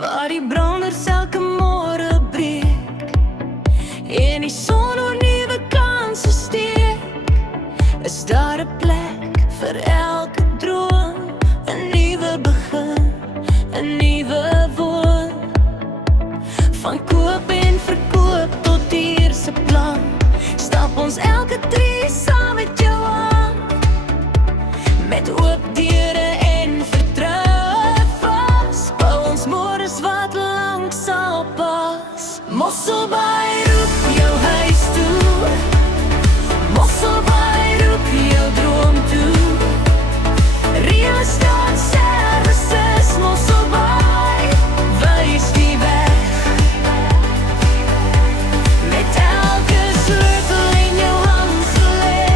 waar die branders elke môre breek en die son oor nuwe kanse steek, is daar 'n plek vir elke droom, 'n nuwe begin, 'n nuwe woon. Van koop en verkoop tot hierse plan, stap ons elke tree saam met jou aan, met oop deure en vertroue vas, bou ons môres wat lank sal pas. Mosselbaai roep jou huis toe, Mosselbaai roep jou droom toe. Real estate services, Mosselbaai, wys die weg. Met elke sleutel in jou hand gelê,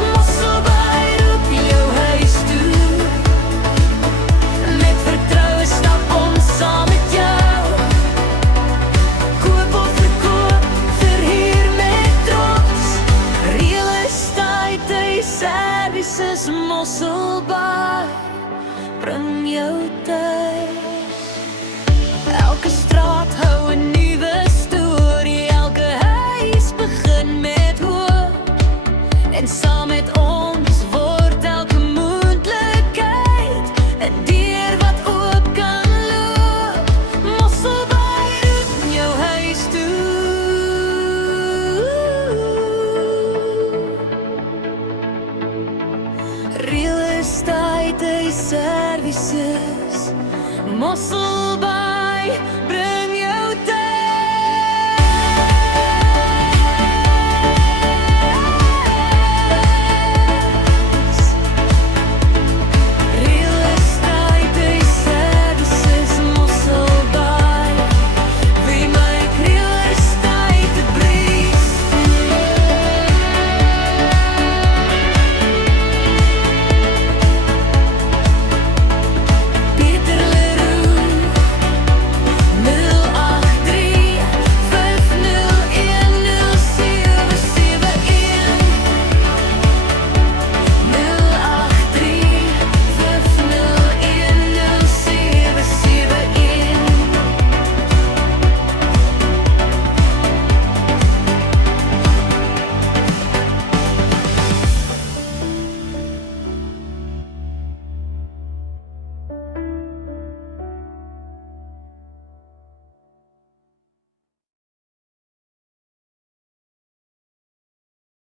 Mosselbaai roep jou huis toe. Met vertroue stap ons saam met jou, koop of verkoop, verhuur met trots. Real estate services, Mosselbaai, bring jou tuis. Elke straat hou 'n nuwe storie, elke huis begin met hoop, en saam met ons word elke moontlikheid 'n deur wat oop kan loop. Mosselbaai roep jou huis toe. Real estate services, Mosselbaai.